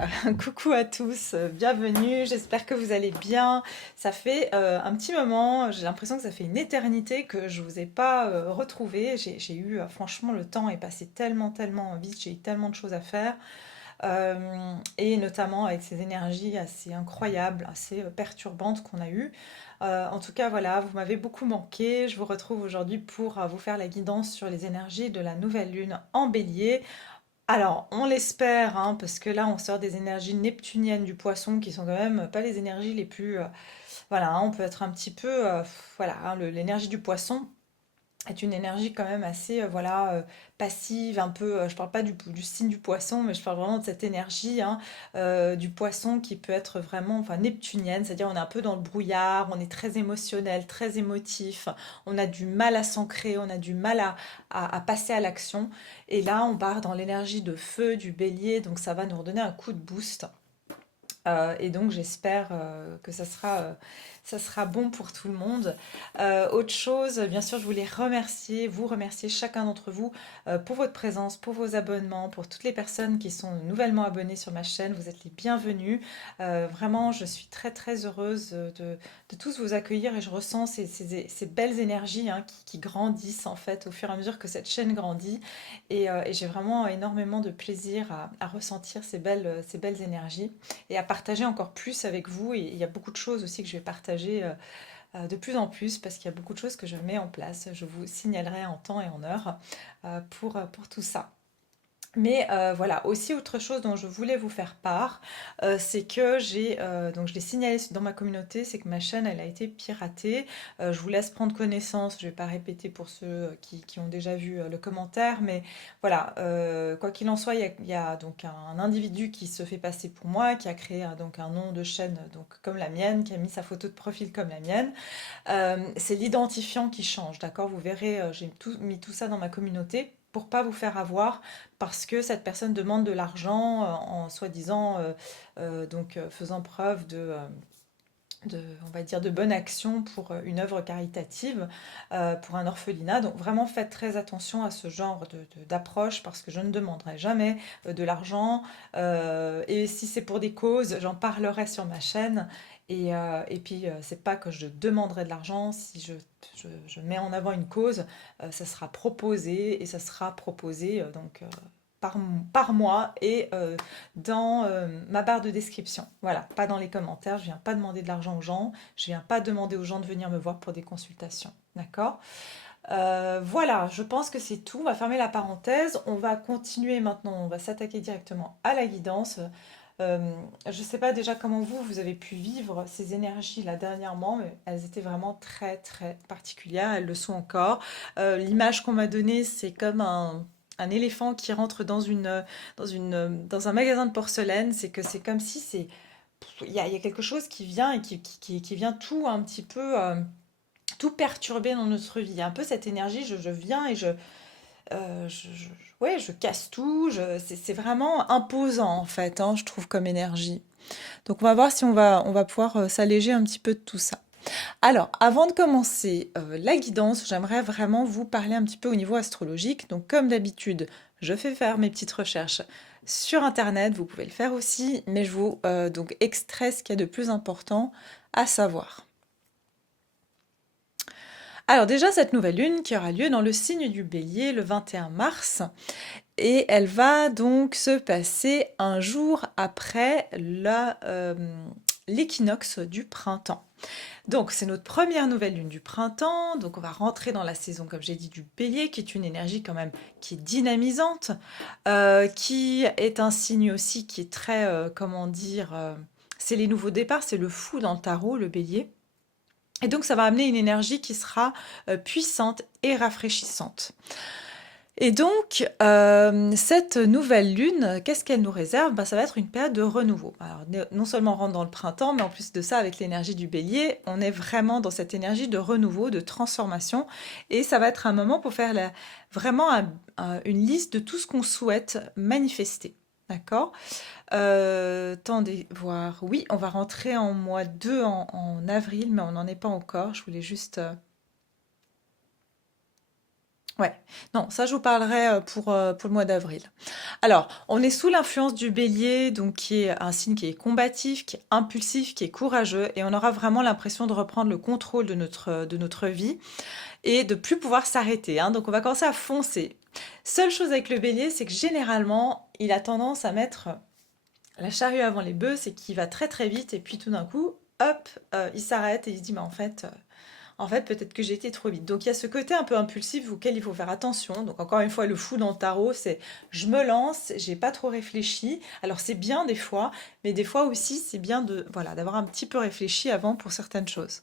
voilà, coucou à tous, bienvenue, j'espère que vous allez bien. Ça fait un petit moment, j'ai l'impression que ça fait une éternité que je vous ai pas retrouvé. J'ai eu, franchement, le temps est passé tellement vite, j'ai eu tellement de choses à faire. Et notamment avec ces énergies assez incroyables, assez perturbantes qu'on a eues. En tout cas, voilà, vous m'avez beaucoup manqué. Je vous retrouve aujourd'hui pour vous faire la guidance sur les énergies de la nouvelle lune en bélier. Alors, on l'espère, hein, parce que là, on sort des énergies neptuniennes du poisson qui sont quand même pas les énergies les plus. Voilà, hein, on peut être un petit peu. Voilà, hein, l'énergie du poisson est une énergie quand même assez, voilà, passive, un peu. Je parle pas du signe du poisson, mais je parle vraiment de cette énergie, hein, du poisson qui peut être vraiment, enfin, neptunienne, c'est-à-dire on est un peu dans le brouillard, on est très émotionnel, très émotif, on a du mal à s'ancrer, on a du mal à passer à l'action. Et là, on part dans l'énergie de feu du bélier, donc ça va nous redonner un coup de boost. Et donc j'espère que ça sera bon pour tout le monde. Autre chose, bien sûr, je voulais vous remercier chacun d'entre vous pour votre présence, pour vos abonnements, pour toutes les personnes qui sont nouvellement abonnées sur ma chaîne. Vous êtes les bienvenus. Vraiment, je suis très heureuse de tous vous accueillir et je ressens ces belles énergies, hein, qui grandissent en fait au fur et à mesure que cette chaîne grandit. Et j'ai vraiment énormément de plaisir à ressentir ces belles énergies et à partager encore plus avec vous. Et il y a beaucoup de choses aussi que je vais partager de plus en plus parce qu'il y a beaucoup de choses que je mets en place. Je vous signalerai en temps et en heure pour tout ça. Mais voilà, aussi autre chose dont je voulais vous faire part, c'est que donc je l'ai signalé dans ma communauté, c'est que ma chaîne, elle a été piratée. Je vous laisse prendre connaissance, je vais pas répéter pour ceux qui ont déjà vu le commentaire, mais voilà, quoi qu'il en soit, il y a donc un individu qui se fait passer pour moi, qui a créé donc un nom de chaîne donc comme la mienne, qui a mis sa photo de profil comme la mienne. C'est l'identifiant qui change, d'accord? Vous verrez, mis tout ça dans ma communauté pour pas vous faire avoir, parce que cette personne demande de l'argent en soi-disant, donc faisant preuve on va dire, de bonne action pour une œuvre caritative, pour un orphelinat. Donc vraiment faites très attention à ce genre d'approche parce que je ne demanderai jamais de l'argent. Et si c'est pour des causes, j'en parlerai sur ma chaîne. Et puis, c'est pas que je demanderai de l'argent. Si je mets en avant une cause, ça sera proposé et ça sera proposé donc par, par mois et dans ma barre de description. Voilà, pas dans les commentaires. Je viens pas demander de l'argent aux gens. Je viens pas demander aux gens de venir me voir pour des consultations. D'accord? Voilà, je pense que c'est tout. On va fermer la parenthèse. On va continuer maintenant. On va s'attaquer directement à la guidance. Je ne sais pas déjà comment vous avez pu vivre ces énergies là dernièrement, mais elles étaient vraiment très particulières. Elles le sont encore. L'image qu'on m'a donnée, c'est comme un éléphant qui rentre dans un magasin de porcelaine. C'est que c'est comme si il y a quelque chose qui vient et qui vient tout un petit peu tout perturber dans notre vie. Il y a un peu cette énergie, je viens et ouais, je casse tout. C'est vraiment imposant en fait, hein, je trouve comme énergie. Donc on va voir si on va pouvoir s'alléger un petit peu de tout ça. Alors, avant de commencer la guidance, j'aimerais vraiment vous parler un petit peu au niveau astrologique. Donc comme d'habitude, je fais faire mes petites recherches sur Internet, vous pouvez le faire aussi, mais je vous donc extrais ce qu'il y a de plus important à savoir. Alors déjà, cette nouvelle lune qui aura lieu dans le signe du Bélier le 21 mars, et elle va donc se passer un jour après l'équinoxe du printemps. Donc c'est notre première nouvelle lune du printemps, donc on va rentrer dans la saison, comme j'ai dit, du Bélier, qui est une énergie quand même qui est dynamisante, qui est un signe aussi qui est très, comment dire, c'est les nouveaux départs, c'est le fou dans le tarot, le Bélier. Et donc ça va amener une énergie qui sera puissante et rafraîchissante. Et donc, cette nouvelle lune, qu'est-ce qu'elle nous réserve? Ben, ça va être une période de renouveau. Alors, non seulement on rentre dans le printemps, mais en plus de ça, avec l'énergie du bélier, on est vraiment dans cette énergie de renouveau, de transformation. Et ça va être un moment pour faire vraiment une liste de tout ce qu'on souhaite manifester. D'accord? Attendez, voir. Oui, on va rentrer en mois 2 en avril, mais on n'en est pas encore. Je voulais juste... Ouais, non, ça je vous parlerai pour le mois d'avril. Alors, on est sous l'influence du bélier, donc qui est un signe qui est combatif, qui est impulsif, qui est courageux, et on aura vraiment l'impression de reprendre le contrôle de notre vie et de plus pouvoir s'arrêter, hein. Donc on va commencer à foncer. Seule chose avec le bélier, c'est que généralement, il a tendance à mettre la charrue avant les bœufs, c'est qu'il va très très vite, et puis tout d'un coup, hop, il s'arrête et il se dit, mais en fait, peut-être que j'ai été trop vite. Donc il y a ce côté un peu impulsif auquel il faut faire attention. Donc encore une fois, le fou dans le tarot, c'est je me lance, j'ai pas trop réfléchi. Alors c'est bien des fois, mais des fois aussi c'est bien de voilà d'avoir un petit peu réfléchi avant pour certaines choses.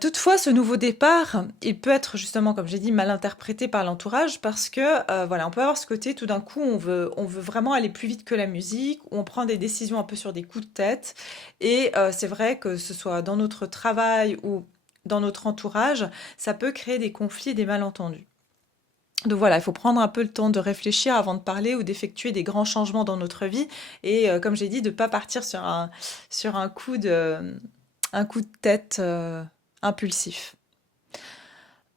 Toutefois, ce nouveau départ, il peut être justement, comme j'ai dit, mal interprété par l'entourage parce que voilà, on peut avoir ce côté tout d'un coup, on veut vraiment aller plus vite que la musique, ou on prend des décisions un peu sur des coups de tête. Et c'est vrai que ce soit dans notre travail ou dans notre entourage, ça peut créer des conflits et des malentendus. Donc voilà, il faut prendre un peu le temps de réfléchir avant de parler ou d'effectuer des grands changements dans notre vie. Et comme j'ai dit, de ne pas partir sur un coup de tête impulsif.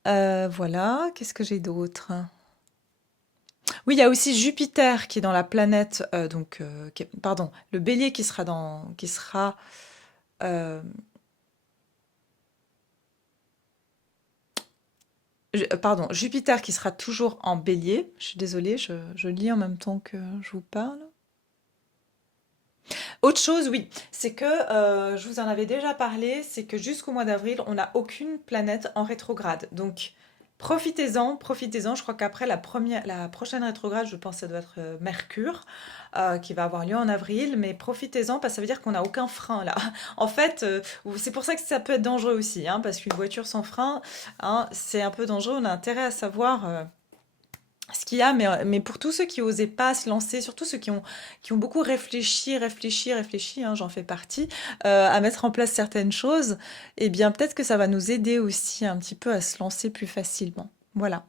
Voilà, qu'est-ce que j'ai d'autre? Oui, il y a aussi Jupiter qui est dans la planète, pardon, le Bélier qui sera, euh, pardon, Jupiter qui sera toujours en Bélier. Je suis désolée, je lis en même temps que je vous parle. Autre chose, oui, c'est que je vous en avais déjà parlé, c'est que jusqu'au mois d'avril, on n'a aucune planète en rétrograde. Donc profitez-en, profitez-en. Je crois qu'après la prochaine rétrograde, je pense que ça doit être Mercure, qui va avoir lieu en avril. Mais profitez-en parce que ça veut dire qu'on n'a aucun frein là. En fait, c'est pour ça que ça peut être dangereux aussi, hein, parce qu'une voiture sans frein, hein, c'est un peu dangereux. On a intérêt à savoir ce qu'il y a, mais pour tous ceux qui osaient pas se lancer, surtout ceux qui ont beaucoup réfléchi, hein, j'en fais partie, à mettre en place certaines choses, eh bien peut-être que ça va nous aider aussi un petit peu à se lancer plus facilement. Voilà.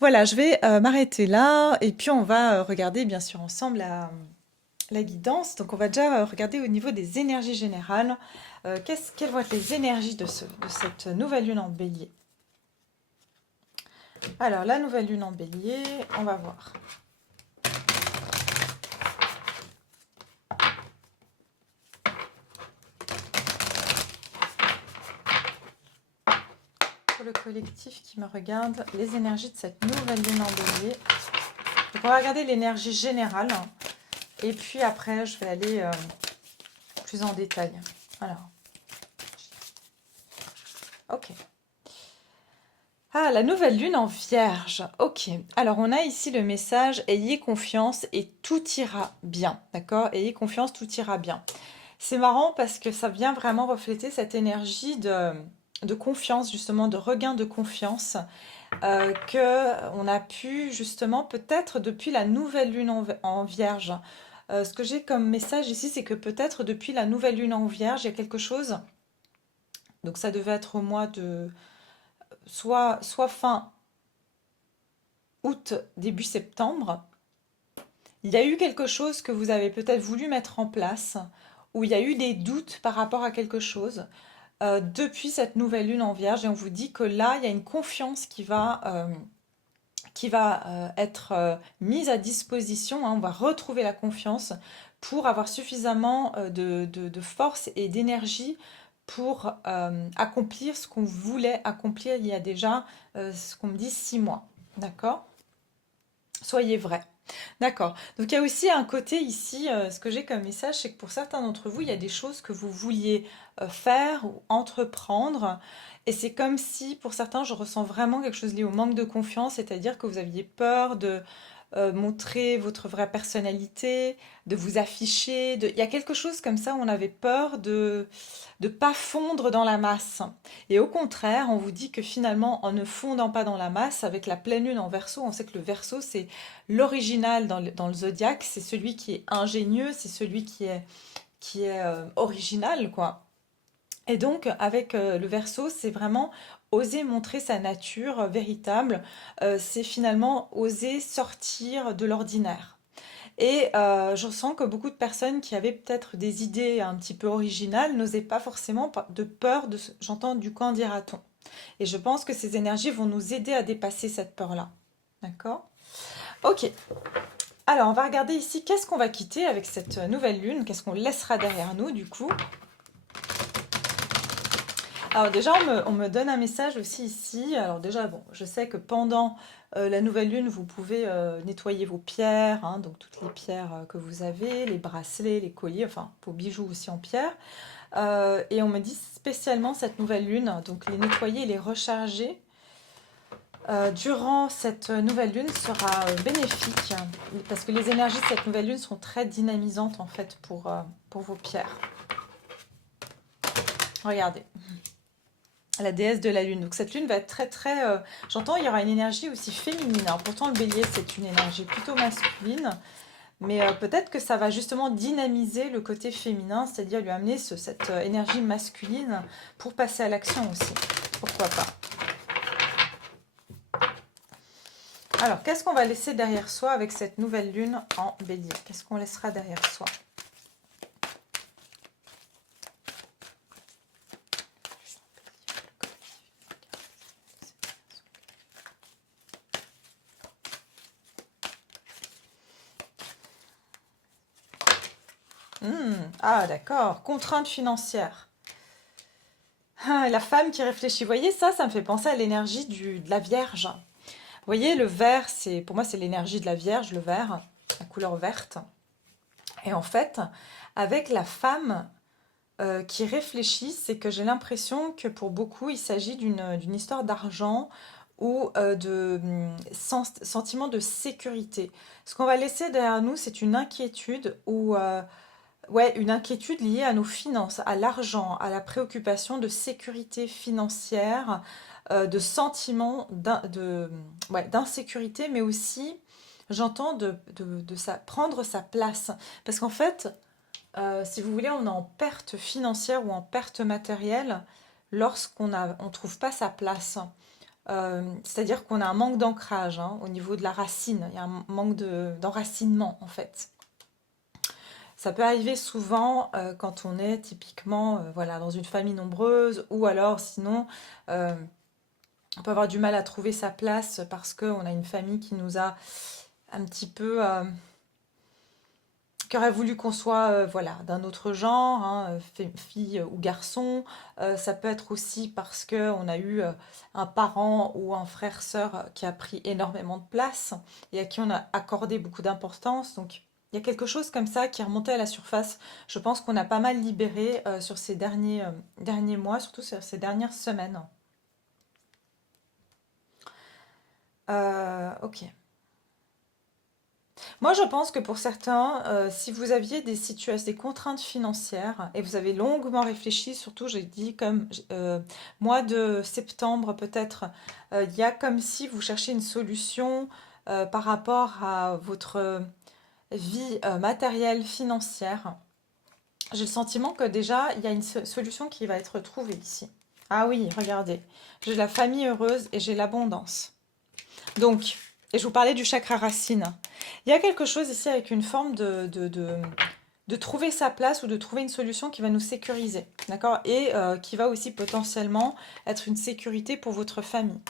Voilà, je vais m'arrêter là et puis on va regarder bien sûr ensemble la guidance. Donc on va déjà regarder au niveau des énergies générales. Quelles vont être les énergies de cette nouvelle lune en bélier? Alors, la nouvelle lune en bélier, on va voir. Pour le collectif qui me regarde, les énergies de cette nouvelle lune en bélier. Donc, on va regarder l'énergie générale. Et puis après, je vais aller plus en détail. Alors, ok. Ah, la nouvelle lune en vierge. Ok. Alors, on a ici le message, ayez confiance et tout ira bien. D'accord? Ayez confiance, tout ira bien. C'est marrant parce que ça vient vraiment refléter cette énergie de confiance, justement, de regain de confiance que on a pu, justement, peut-être depuis la nouvelle lune en vierge. Ce que j'ai comme message ici, c'est que peut-être depuis la nouvelle lune en vierge, il y a quelque chose. Donc ça devait être au mois de soit fin août, début septembre. Il y a eu quelque chose que vous avez peut-être voulu mettre en place, où il y a eu des doutes par rapport à quelque chose depuis cette nouvelle lune en vierge. Et on vous dit que là, il y a une confiance qui va être mise à disposition, hein. On va retrouver la confiance pour avoir suffisamment de force et d'énergie pour accomplir ce qu'on voulait accomplir il y a déjà, ce qu'on me dit, 6 mois. D'accord? Soyez vrai. D'accord. Donc il y a aussi un côté ici, ce que j'ai comme message, c'est que pour certains d'entre vous, il y a des choses que vous vouliez faire ou entreprendre. Et c'est comme si, pour certains, je ressens vraiment quelque chose lié au manque de confiance, c'est-à-dire que vous aviez peur de montrer votre vraie personnalité, de vous afficher. Il y a quelque chose comme ça où on avait peur de ne pas fondre dans la masse. Et au contraire, on vous dit que finalement, en ne fondant pas dans la masse, avec la pleine lune en Verseau, on sait que le Verseau, c'est l'original dans le zodiaque, c'est celui qui est ingénieux, c'est celui qui est original, quoi. Et donc, avec le Verseau, c'est vraiment oser montrer sa nature véritable, c'est finalement oser sortir de l'ordinaire. Et je sens que beaucoup de personnes qui avaient peut-être des idées un petit peu originales n'osaient pas forcément de peur de, j'entends du quand dira-t-on. Et je pense que ces énergies vont nous aider à dépasser cette peur-là. D'accord? Ok. Alors, on va regarder ici qu'est-ce qu'on va quitter avec cette nouvelle lune, qu'est-ce qu'on laissera derrière nous du coup. Alors déjà, on me donne un message aussi ici. Alors déjà, bon, je sais que pendant la nouvelle lune, vous pouvez nettoyer vos pierres, hein, donc toutes les pierres que vous avez, les bracelets, les colliers, enfin vos bijoux aussi en pierre. Et on me dit spécialement cette nouvelle lune, donc les nettoyer et les recharger durant cette nouvelle lune sera bénéfique parce que les énergies de cette nouvelle lune sont très dynamisantes en fait pour vos pierres. Regardez, la déesse de la lune. Donc cette lune va être très très... j'entends il y aura une énergie aussi féminine. Alors pourtant le bélier c'est une énergie plutôt masculine. Mais peut-être que ça va justement dynamiser le côté féminin, c'est-à-dire lui amener cette énergie masculine pour passer à l'action aussi. Pourquoi pas? Alors, qu'est-ce qu'on va laisser derrière soi avec cette nouvelle lune en bélier? Qu'est-ce qu'on laissera derrière soi? Ah, d'accord. Contrainte financière. Ah, la femme qui réfléchit. Vous voyez, ça me fait penser à l'énergie de la Vierge. Vous voyez, le vert, pour moi, c'est l'énergie de la Vierge, le vert, la couleur verte. Et en fait, avec la femme qui réfléchit, c'est que j'ai l'impression que pour beaucoup, il s'agit d'une histoire d'argent ou de sentiment de sécurité. Ce qu'on va laisser derrière nous, c'est une inquiétude ou ouais, une inquiétude liée à nos finances, à l'argent, à la préoccupation de sécurité financière, de sentiment ouais, d'insécurité, mais aussi, j'entends, prendre sa place. Parce qu'en fait, si vous voulez, on est en perte financière ou en perte matérielle on trouve pas sa place. C'est-à-dire qu'on a un manque d'ancrage hein, au niveau de la racine. Il y a un manque d'enracinement en fait. Ça peut arriver souvent quand on est typiquement voilà, dans une famille nombreuse ou alors sinon on peut avoir du mal à trouver sa place parce qu'on a une famille qui nous a un petit peu qui aurait voulu qu'on soit voilà, d'un autre genre, hein, fille ou garçon. Ça peut être aussi parce qu'on a eu un parent ou un frère-sœur qui a pris énormément de place et à qui on a accordé beaucoup d'importance. Donc il y a quelque chose comme ça qui est remonté à la surface. Je pense qu'on a pas mal libéré sur ces derniers mois, surtout sur ces dernières semaines. Ok. Moi, je pense que pour certains, si vous aviez des situations, des contraintes financières et vous avez longuement réfléchi, surtout, j'ai dit comme mois de septembre peut-être, il y a comme si vous cherchiez une solution par rapport à votre vie matérielle, financière. J'ai le sentiment que déjà, il y a une solution qui va être trouvée ici. Ah oui, regardez, j'ai la famille heureuse et j'ai l'abondance. Donc, et je vous parlais du chakra racine. Il y a quelque chose ici avec une forme de trouver sa place ou de trouver une solution qui va nous sécuriser, d'accord? Et qui va aussi potentiellement être une sécurité pour votre famille.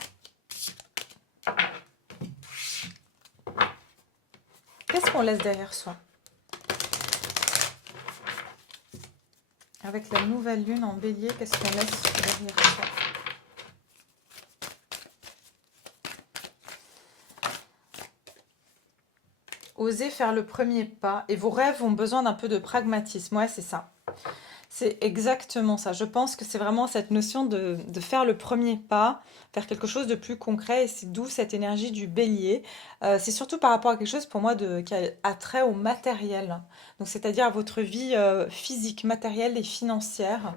Qu'est-ce qu'on laisse derrière soi? Avec la nouvelle lune en bélier, qu'est-ce qu'on laisse derrière soi? Osez faire le premier pas et vos rêves ont besoin d'un peu de pragmatisme. Ouais, c'est ça. C'est exactement ça. Je pense que c'est vraiment cette notion de faire le premier pas, faire quelque chose de plus concret, et c'est d'où cette énergie du bélier. C'est surtout par rapport à quelque chose pour moi qui a trait au matériel. Donc c'est-à-dire à votre vie physique, matérielle et financière,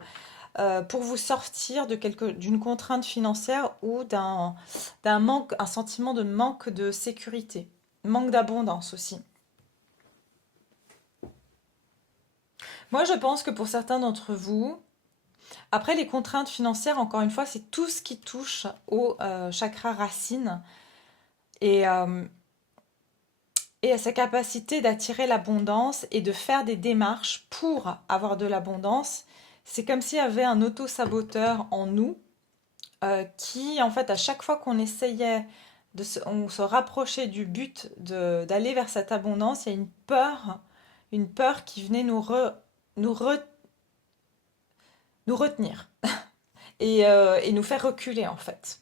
pour vous sortir d'une contrainte financière ou d'un manque, un sentiment de manque de sécurité, manque d'abondance aussi. Moi, je pense que pour certains d'entre vous, après les contraintes financières, encore une fois, c'est tout ce qui touche au chakra racine et, euh, et à sa capacité d'attirer l'abondance et de faire des démarches pour avoir de l'abondance. C'est comme s'il y avait un auto-saboteur en nous qui, en fait, à chaque fois qu'on essayait on se rapprochait du but d'aller vers cette abondance, il y a une peur qui venait nous, re- nous retenir et nous faire reculer, en fait.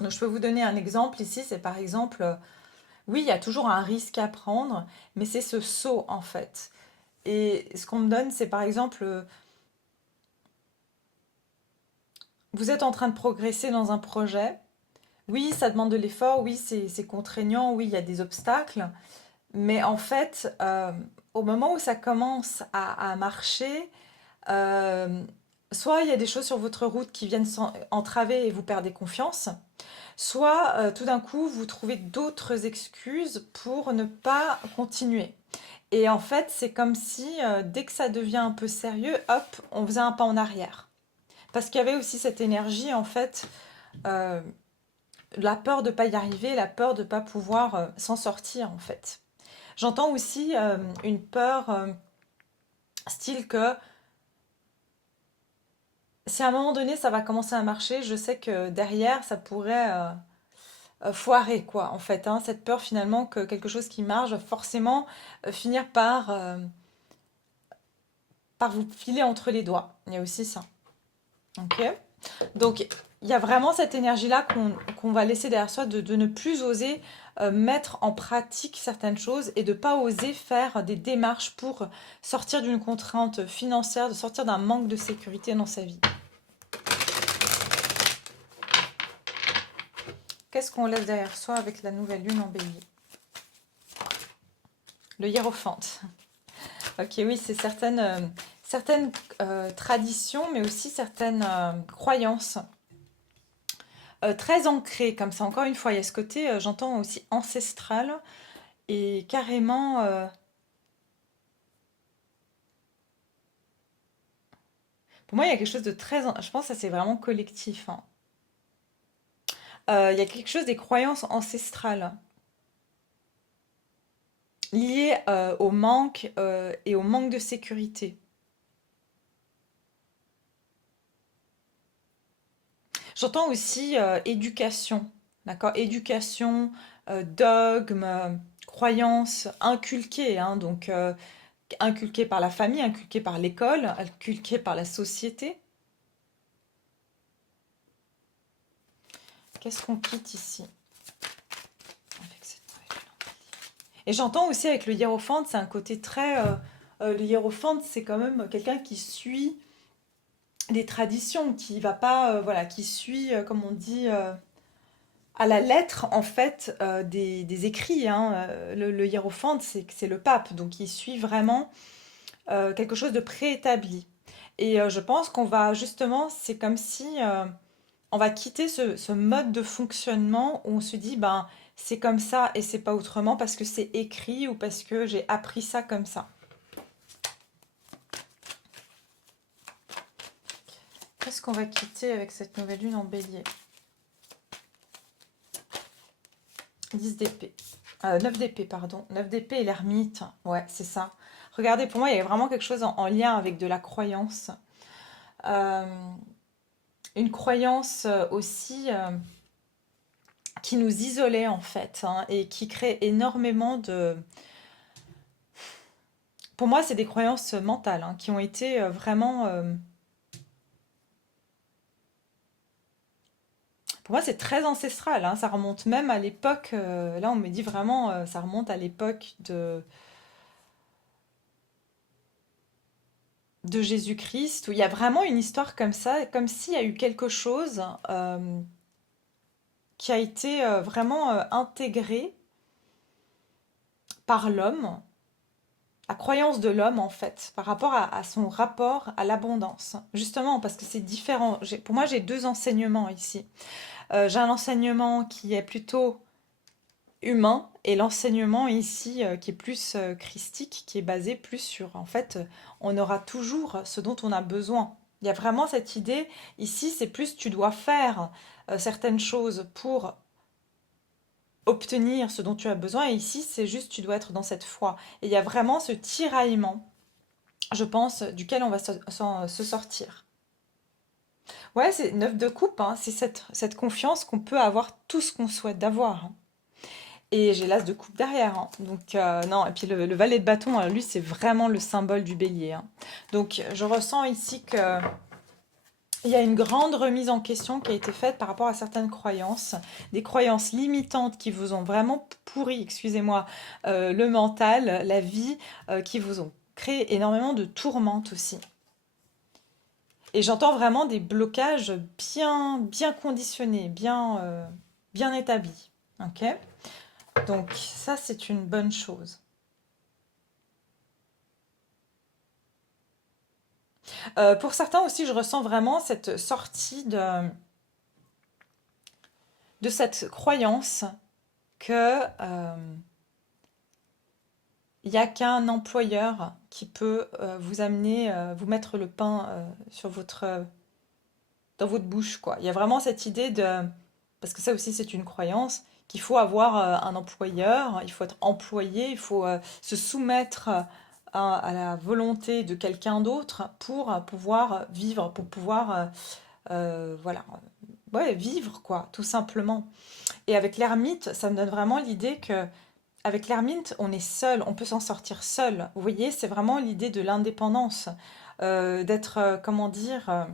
Donc, je peux vous donner un exemple ici, c'est par exemple, oui, il y a toujours un risque à prendre, mais c'est ce saut, en fait. Et ce qu'on me donne, c'est par exemple, vous êtes en train de progresser dans un projet. Oui, ça demande de l'effort, oui, c'est contraignant, oui, il y a des obstacles, mais en fait, au moment où ça commence à marcher, euh, soit il y a des choses sur votre route qui viennent entraver et vous perdez confiance, soit tout d'un coup, vous trouvez d'autres excuses pour ne pas continuer. Et en fait, c'est comme si dès que ça devient un peu sérieux, hop, on faisait un pas en arrière. Parce qu'il y avait aussi cette énergie, en fait, euh, la peur de ne pas y arriver, la peur de ne pas pouvoir s'en sortir, en fait. J'entends aussi une peur style que si à un moment donné ça va commencer à marcher, je sais que derrière ça pourrait foirer, quoi, en fait, hein. Cette peur finalement que quelque chose qui marche va forcément finir par vous filer entre les doigts. Il y a aussi ça. Ok. Donc, il y a vraiment cette énergie-là qu'on va laisser derrière soi de ne plus oser mettre en pratique certaines choses et de ne pas oser faire des démarches pour sortir d'une contrainte financière, de sortir d'un manque de sécurité dans sa vie. Qu'est-ce qu'on laisse derrière soi avec la nouvelle lune en bélier? Le hiérophante. Ok, oui, c'est certaines traditions, mais aussi certaines croyances très ancrées, comme ça. Encore une fois, il y a ce côté, j'entends aussi ancestral, et carrément, pour moi, il y a quelque chose de très... Je pense que ça, c'est vraiment collectif, hein. Il y a quelque chose des croyances ancestrales liées au manque et au manque de sécurité. J'entends aussi éducation, d'accord? Éducation, dogme, croyances inculquées, hein, donc inculquées par la famille, inculquées par l'école, inculquées par la société. Qu'est-ce qu'on quitte ici avec cette nouvelle lune? Et j'entends aussi avec le hiérophante, c'est un côté très... le hiérophante, c'est quand même quelqu'un qui suit des traditions, qui va pas, voilà, qui suit, comme on dit, à la lettre, en fait, des écrits, hein. Le hiérophante, c'est le pape, donc il suit vraiment quelque chose de préétabli. Et je pense qu'on va justement, c'est comme si on va quitter ce mode de fonctionnement où on se dit, ben, c'est comme ça et c'est pas autrement parce que c'est écrit ou parce que j'ai appris ça comme ça. Qu'est-ce qu'on va quitter avec cette nouvelle lune en bélier? 10 d'épée. 9 d'épée, pardon. 9 d'épée et l'ermite. Ouais, c'est ça. Regardez, pour moi, il y a vraiment quelque chose en lien avec de la croyance. Euh, une croyance aussi qui nous isolait, en fait, hein, et qui crée énormément de... Pour moi, c'est des croyances mentales, hein, qui ont été vraiment... Pour moi, c'est très ancestral, hein. Ça remonte même à l'époque... là, on me dit vraiment, ça remonte à l'époque de Jésus-Christ, où il y a vraiment une histoire comme ça, comme s'il y a eu quelque chose qui a été vraiment intégré par l'homme, la croyance de l'homme en fait, par rapport à son rapport à l'abondance. Justement, parce que c'est différent. Pour moi, j'ai deux enseignements ici. J'ai un enseignement qui est plutôt humain et l'enseignement ici qui est plus christique, qui est basé plus sur, en fait, on aura toujours ce dont on a besoin. Il y a vraiment cette idée, ici, c'est plus tu dois faire certaines choses pour obtenir ce dont tu as besoin, et ici, c'est juste tu dois être dans cette foi. Et il y a vraiment ce tiraillement, je pense, duquel on va se sortir. Ouais, c'est 9 de coupe, hein, c'est cette confiance qu'on peut avoir tout ce qu'on souhaite d'avoir, hein. Et j'ai l'as de coupe derrière, hein. Donc, non, et puis le valet de bâton, lui, c'est vraiment le symbole du bélier, hein. Donc, je ressens ici que il y a une grande remise en question qui a été faite par rapport à certaines croyances, des croyances limitantes qui vous ont vraiment pourri, excusez-moi, le mental, la vie, qui vous ont créé énormément de tourmentes aussi. Et j'entends vraiment des blocages bien conditionnés, bien établis. Ok? Donc ça, c'est une bonne chose. Pour certains aussi, je ressens vraiment cette sortie de cette croyance que il n'y a qu'un employeur qui peut vous amener, vous mettre le pain sur dans votre bouche, quoi. Il y a vraiment cette idée parce que ça aussi c'est une croyance, qu'il faut avoir un employeur, il faut être employé, il faut se soumettre à la volonté de quelqu'un d'autre pour pouvoir vivre, pour pouvoir, voilà, ouais, vivre, quoi, tout simplement. Et avec l'ermite, ça me donne vraiment l'idée que avec l'ermite, on est seul, on peut s'en sortir seul. Vous voyez, c'est vraiment l'idée de l'indépendance, d'être, comment dire,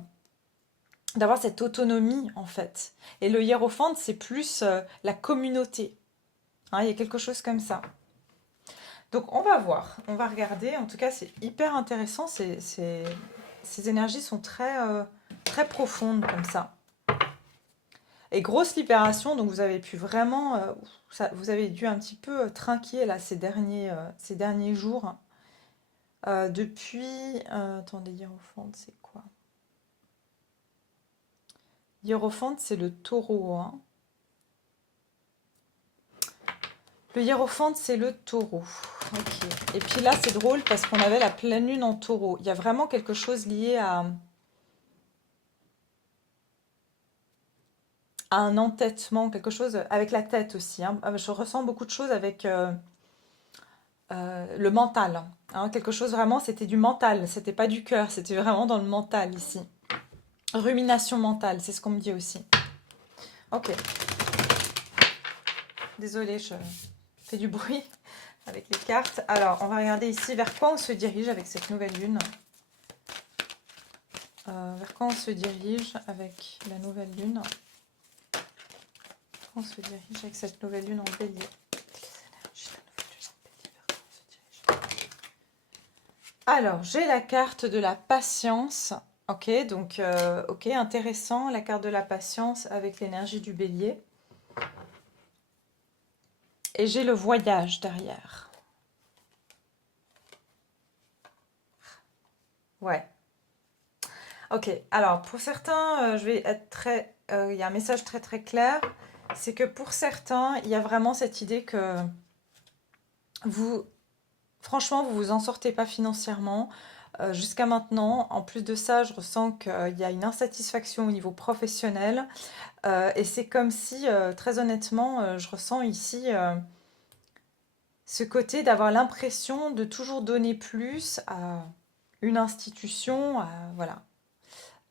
d'avoir cette autonomie en fait. Et le hiérophante, c'est plus la communauté, hein, il y a quelque chose comme ça. Donc on va voir, on va regarder. En tout cas, c'est hyper intéressant. Ces énergies sont très profondes comme ça. Et grosse libération, donc vous avez pu vraiment, vous avez dû un petit peu trinquer là ces derniers jours. Depuis, attendez, hiérophante, c'est quoi? Hiérophante, c'est le taureau, hein. Le hiérophante, c'est le taureau. Ok. Et puis là, c'est drôle parce qu'on avait la pleine lune en taureau. Il y a vraiment quelque chose lié à un entêtement, quelque chose avec la tête aussi, hein. Je ressens beaucoup de choses avec le mental, hein. Quelque chose vraiment, c'était du mental, c'était pas du cœur, c'était vraiment dans le mental ici. Rumination mentale, c'est ce qu'on me dit aussi. Ok. Désolée, je fais du bruit avec les cartes. Alors, on va regarder ici vers quoi on se dirige avec cette nouvelle lune. Vers quoi on se dirige avec la nouvelle lune. On se dirige avec cette nouvelle lune en bélier. Alors, j'ai la carte de la patience. Ok, donc, ok, intéressant. La carte de la patience avec l'énergie du bélier. Et j'ai le voyage derrière. Ouais. Ok, alors pour certains, je vais être très... il y a un message très clair. C'est que pour certains, il y a vraiment cette idée que vous, franchement, vous vous en sortez pas financièrement jusqu'à maintenant. En plus de ça, je ressens qu'il y a une insatisfaction au niveau professionnel. Et c'est comme si, très honnêtement, je ressens ici ce côté d'avoir l'impression de toujours donner plus à une institution. Voilà.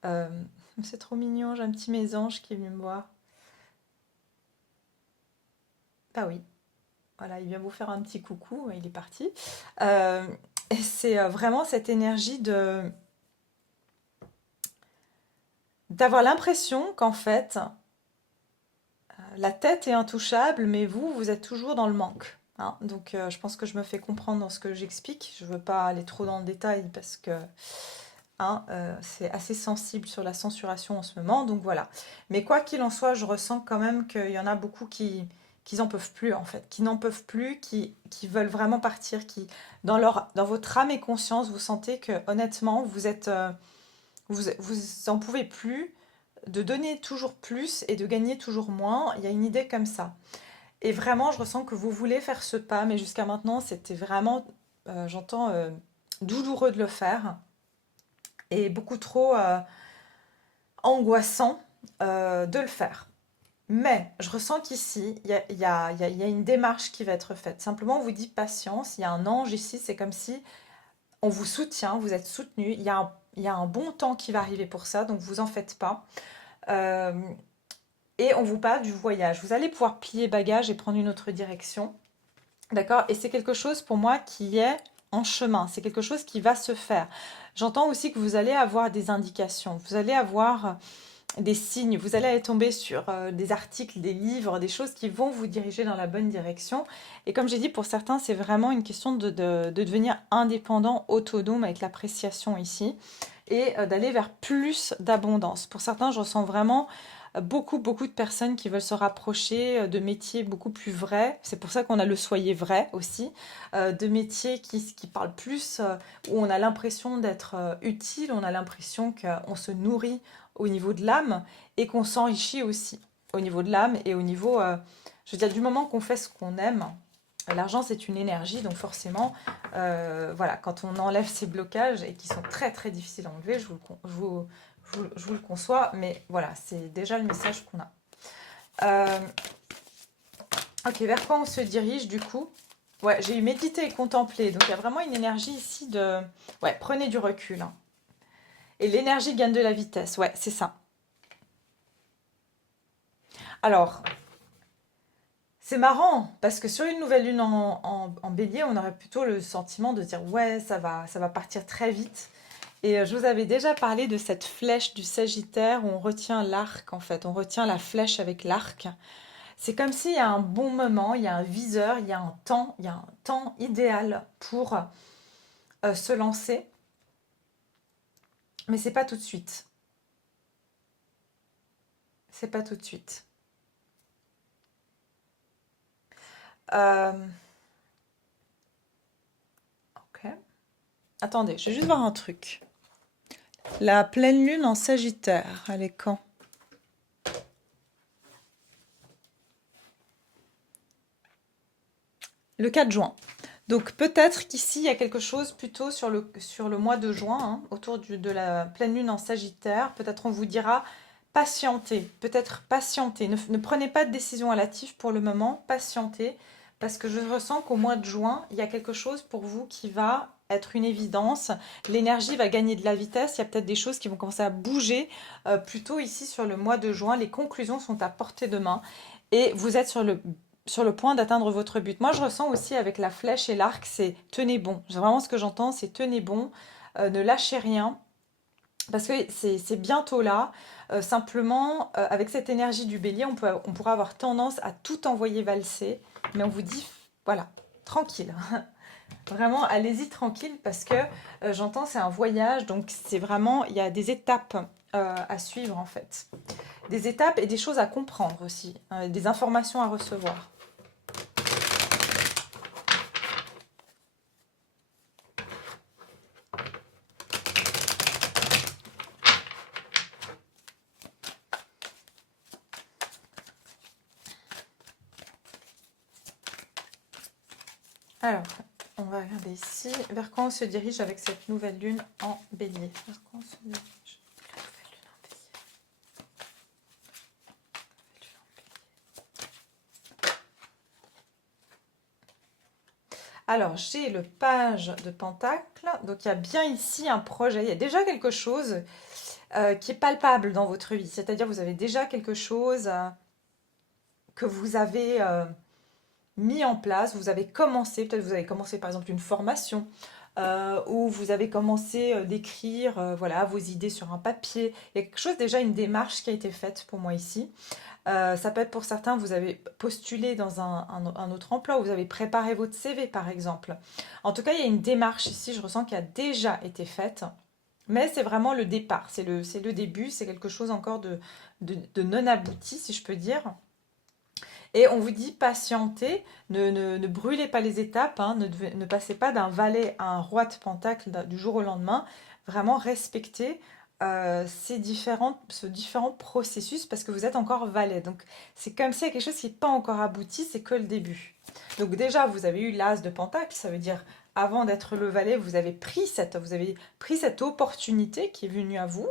Euh, c'est trop mignon, j'ai un petit mésange qui est venu me voir. Ah oui, voilà, il vient vous faire un petit coucou, il est parti. Euh, et c'est vraiment cette énergie d'avoir l'impression qu'en fait, la tête est intouchable, mais vous êtes toujours dans le manque, hein. Donc, je pense que je me fais comprendre dans ce que j'explique. Je ne veux pas aller trop dans le détail parce que hein, c'est assez sensible sur la censuration en ce moment. Donc voilà. Mais quoi qu'il en soit, je ressens quand même qu'il y en a beaucoup qui n'en peuvent plus en fait, qui n'en peuvent plus, qui veulent vraiment partir, dans votre âme et conscience, vous sentez que honnêtement, vous en pouvez plus de donner toujours plus et de gagner toujours moins. Il y a une idée comme ça. Et vraiment, je ressens que vous voulez faire ce pas, mais jusqu'à maintenant, c'était vraiment, j'entends, douloureux de le faire et beaucoup trop angoissant de le faire. Mais je ressens qu'ici, il y a une démarche qui va être faite. Simplement, on vous dit patience. Il y a un ange ici. C'est comme si on vous soutient, vous êtes soutenu. Il y a Il y a un bon temps qui va arriver pour ça, donc vous en faites pas. Euh, et on vous parle du voyage. Vous allez pouvoir plier bagage et prendre une autre direction. D'accord? Et c'est quelque chose pour moi qui est en chemin. C'est quelque chose qui va se faire. J'entends aussi que vous allez avoir des indications. Vous allez avoir des signes. Vous allez tomber sur des articles, des livres, des choses qui vont vous diriger dans la bonne direction. Et comme j'ai dit, pour certains, c'est vraiment une question de devenir indépendant, autonome avec l'appréciation ici et d'aller vers plus d'abondance. Pour certains, je ressens vraiment beaucoup de personnes qui veulent se rapprocher de métiers beaucoup plus vrais. C'est pour ça qu'on a le soyez vrai aussi, de métiers qui parlent plus, où on a l'impression d'être utile, on a l'impression qu'on se nourrit au niveau de l'âme et qu'on s'enrichit aussi au niveau de l'âme et au niveau, je veux dire, du moment qu'on fait ce qu'on aime. L'argent, c'est une énergie, donc forcément, voilà, quand on enlève ces blocages et qui sont très difficiles à enlever, je vous le conçois, mais voilà, c'est déjà le message qu'on a. Ok, vers quoi on se dirige du coup? Ouais, j'ai eu méditer et contempler, donc il y a vraiment une énergie ici de... Ouais, prenez du recul, hein. Et l'énergie gagne de la vitesse, ouais, c'est ça. Alors, c'est marrant, parce que sur une nouvelle lune en bélier, on aurait plutôt le sentiment de dire ouais, ça va partir très vite. Et je vous avais déjà parlé de cette flèche du Sagittaire où on retient l'arc en fait, on retient la flèche avec l'arc. C'est comme s'il y a un bon moment, il y a un viseur, il y a un temps idéal pour se lancer, mais c'est pas tout de suite. C'est pas tout de suite. Euh, ok. Attendez, je vais juste voir un truc. La pleine lune en Sagittaire, elle est quand? Le 4 juin. Donc peut-être qu'ici, il y a quelque chose plutôt sur le mois de juin, hein, autour de la pleine lune en Sagittaire. Peut-être on vous dira patientez, peut-être patientez. Ne prenez pas de décision hâtive pour le moment, patientez, parce que je ressens qu'au mois de juin, il y a quelque chose pour vous qui va être une évidence. L'énergie va gagner de la vitesse. Il y a peut-être des choses qui vont commencer à bouger plutôt ici sur le mois de juin. Les conclusions sont à portée de main et vous êtes sur le point d'atteindre votre but. Moi, je ressens aussi avec la flèche et l'arc, c'est tenez bon. Vraiment, ce que j'entends, c'est tenez bon, ne lâchez rien, parce que c'est bientôt là. Simplement, avec cette énergie du bélier, on pourra avoir tendance à tout envoyer valser, mais on vous dit, voilà, tranquille. Vraiment, allez-y tranquille, parce que j'entends, c'est un voyage, donc c'est vraiment, il y a des étapes à suivre en fait. Des étapes et des choses à comprendre aussi, des informations à recevoir. Alors, on va regarder ici. Vers quoi on se dirige avec cette nouvelle lune en bélier? Vers quoi on se dirige? La nouvelle lune en bélier. Alors, j'ai le page de Pentacle. Donc, il y a bien ici un projet. Il y a déjà quelque chose qui est palpable dans votre vie. C'est-à-dire, vous avez déjà quelque chose que vous avez mis en place. Vous avez commencé, peut-être vous avez commencé par exemple une formation. Où vous avez commencé d'écrire voilà, vos idées sur un papier. Il y a quelque chose, déjà une démarche qui a été faite pour moi ici. Ça peut être pour certains, vous avez postulé dans un autre emploi, ou vous avez préparé votre CV par exemple. En tout cas, il y a une démarche ici, je ressens, qui a déjà été faite. Mais c'est vraiment le départ, c'est le début, c'est quelque chose encore de non abouti, si je peux dire. Et on vous dit patientez, ne brûlez pas les étapes, hein, ne passez pas d'un valet à un roi de pentacle du jour au lendemain. Vraiment respectez ce différent processus parce que vous êtes encore valet. Donc c'est comme s'il y a quelque chose qui n'est pas encore abouti, c'est que le début. Donc déjà, vous avez eu l'as de pentacle, ça veut dire avant d'être le valet, vous avez pris cette opportunité qui est venue à vous.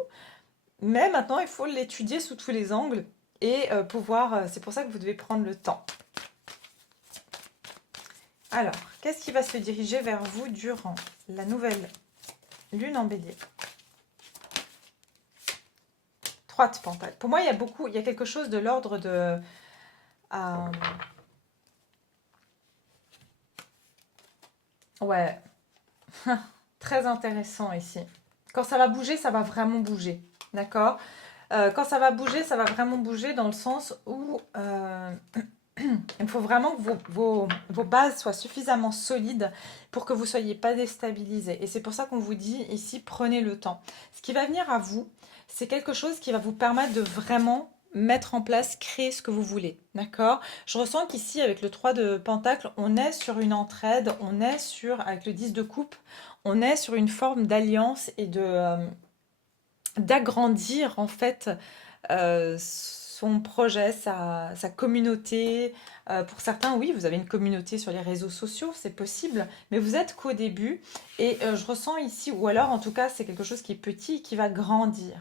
Mais maintenant, il faut l'étudier sous tous les angles et pouvoir. C'est pour ça que vous devez prendre le temps. Alors, qu'est-ce qui va se diriger vers vous durant la nouvelle lune en bélier? 3 de Pentacle. Pour moi, il y a quelque chose de l'ordre de... euh, ouais, très intéressant ici. Quand ça va bouger, ça va vraiment bouger. D'accord? Quand ça va bouger, ça va vraiment bouger dans le sens où il faut vraiment que vos bases soient suffisamment solides pour que vous ne soyez pas déstabilisés. Et c'est pour ça qu'on vous dit ici, prenez le temps. Ce qui va venir à vous, c'est quelque chose qui va vous permettre de vraiment mettre en place, créer ce que vous voulez. D'accord? Je ressens qu'ici, avec le 3 de Pentacle, on est sur une entraide, on est sur, avec le 10 de coupe, on est sur une forme d'alliance et d'agrandir en fait son projet, sa communauté. Pour certains, oui, vous avez une communauté sur les réseaux sociaux, c'est possible, mais vous êtes qu'au début. Et je ressens ici, ou alors en tout cas, c'est quelque chose qui est petit et qui va grandir.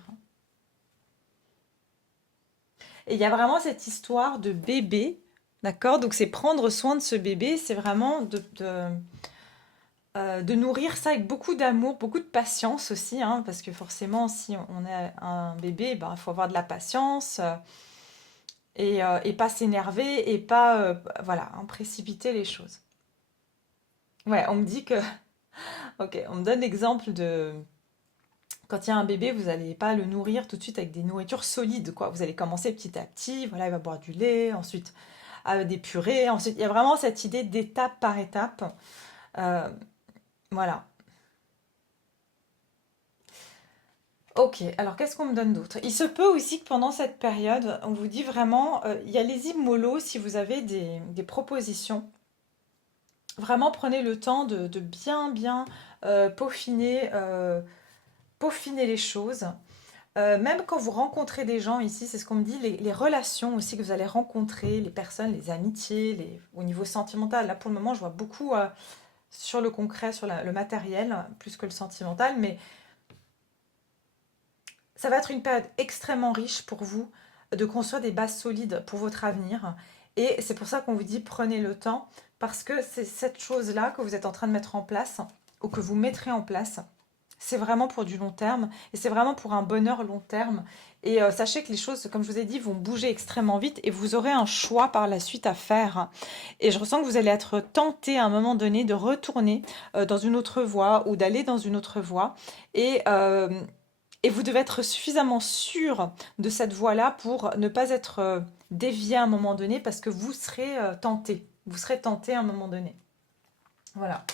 Et il y a vraiment cette histoire de bébé, d'accord? Donc c'est prendre soin de ce bébé, c'est vraiment de nourrir ça avec beaucoup d'amour, beaucoup de patience aussi, hein, parce que forcément, si on a un bébé, ben, il faut avoir de la patience et pas s'énerver et pas voilà, hein, précipiter les choses. Ouais, on me dit que, ok, on me donne l'exemple de quand il y a un bébé, vous n'allez pas le nourrir tout de suite avec des nourritures solides, quoi. Vous allez commencer petit à petit, voilà, il va boire du lait, ensuite des purées, ensuite il y a vraiment cette idée d'étape par étape. Euh, voilà. Ok, alors qu'est-ce qu'on me donne d'autre? Il se peut aussi que pendant cette période, on vous dit vraiment, il y a les mollo si vous avez des propositions. Vraiment, prenez le temps de bien, bien peaufiner les choses. Même quand vous rencontrez des gens ici, c'est ce qu'on me dit, les relations aussi que vous allez rencontrer, les personnes, les amitiés, au niveau sentimental. Là, pour le moment, je vois beaucoup sur le concret, sur le matériel, plus que le sentimental, mais ça va être une période extrêmement riche pour vous de construire des bases solides pour votre avenir. Et c'est pour ça qu'on vous dit prenez le temps, parce que c'est cette chose-là que vous êtes en train de mettre en place, ou que vous mettrez en place. C'est vraiment pour du long terme, et c'est vraiment pour un bonheur long terme. Et sachez que les choses, comme je vous ai dit, vont bouger extrêmement vite, et vous aurez un choix par la suite à faire. Et je ressens que vous allez être tenté à un moment donné de retourner dans une autre voie, ou d'aller dans une autre voie. Et, euh, et vous devez être suffisamment sûr de cette voie-là pour ne pas être dévié à un moment donné parce que vous serez tenté. Vous serez tenté à un moment donné. Voilà.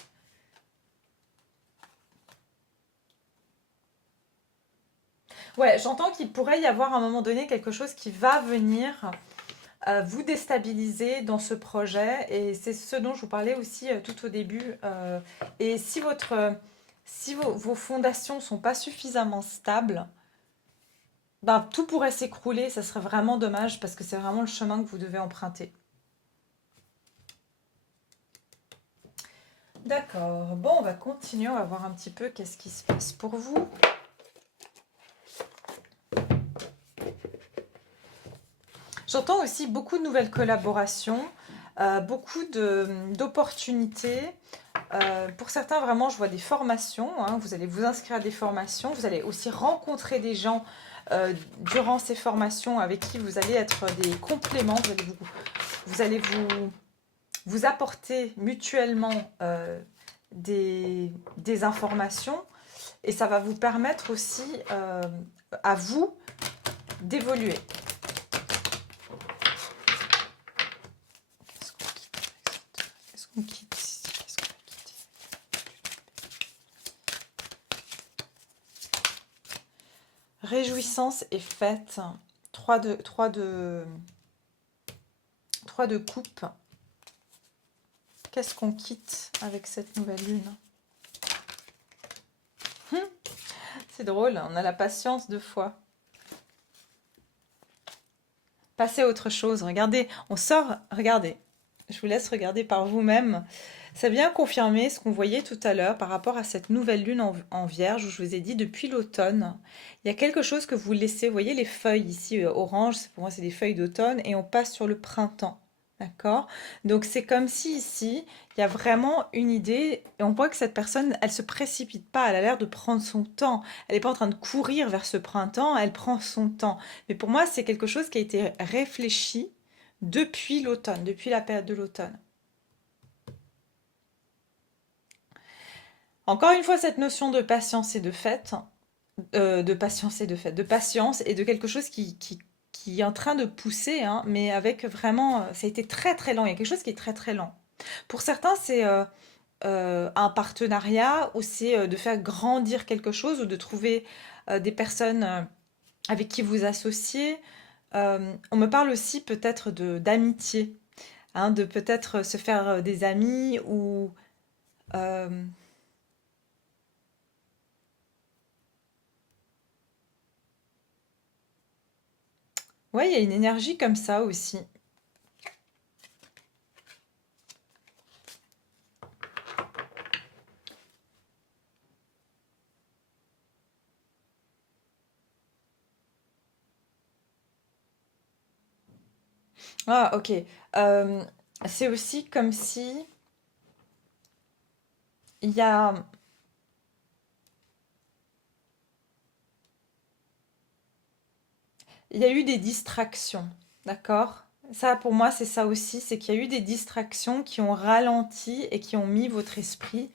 Ouais, j'entends qu'il pourrait y avoir à un moment donné quelque chose qui va venir vous déstabiliser dans ce projet. Et c'est ce dont je vous parlais aussi tout au début. Et si vos fondations ne sont pas suffisamment stables, ben, tout pourrait s'écrouler, ça serait vraiment dommage parce que c'est vraiment le chemin que vous devez emprunter. D'accord, bon, on va continuer, on va voir un petit peu qu'est-ce qui se passe pour vous. J'entends aussi beaucoup de nouvelles collaborations, d'opportunités. Pour certains, vraiment, je vois des formations, hein, vous allez vous inscrire à des formations, vous allez aussi rencontrer des gens durant ces formations avec qui vous allez être des compléments, vous allez vous apporter mutuellement des informations et ça va vous permettre aussi à vous d'évoluer. Qu'est-ce qu'on quitte ici? Qu'est-ce qu'on va quitter? Réjouissance et fête. 3 de coupe. Qu'est-ce qu'on quitte avec cette nouvelle lune? C'est drôle, on a la patience 2 fois. Passez à autre chose. Regardez, on sort. Regardez. Je vous laisse regarder par vous-même. Ça vient confirmer ce qu'on voyait tout à l'heure par rapport à cette nouvelle lune en Vierge où je vous ai dit depuis l'automne. Il y a quelque chose que vous laissez. Vous voyez les feuilles ici orange, pour moi c'est des feuilles d'automne et on passe sur le printemps. D'accord? Donc c'est comme si ici, il y a vraiment une idée et on voit que cette personne, elle se précipite pas, elle a l'air de prendre son temps. Elle n'est pas en train de courir vers ce printemps, elle prend son temps. Mais pour moi, c'est quelque chose qui a été réfléchi depuis l'automne, depuis la période de l'automne. Encore une fois, cette notion de patience et de fête, de patience et de fête, de patience et de quelque chose qui est en train de pousser, hein, mais avec vraiment, ça a été très très lent. Il y a quelque chose qui est très très lent. Pour certains, c'est un partenariat ou c'est de faire grandir quelque chose ou de trouver des personnes avec qui vous associer. On me parle aussi peut-être de d'amitié, hein, de peut-être se faire des amis ou euh, ouais, il y a une énergie comme ça aussi. Ah, ok. Euh, c'est aussi comme si il y a, il y a eu des distractions, d'accord? Ça, pour moi, c'est ça aussi, c'est qu'il y a eu des distractions qui ont ralenti et qui ont mis votre esprit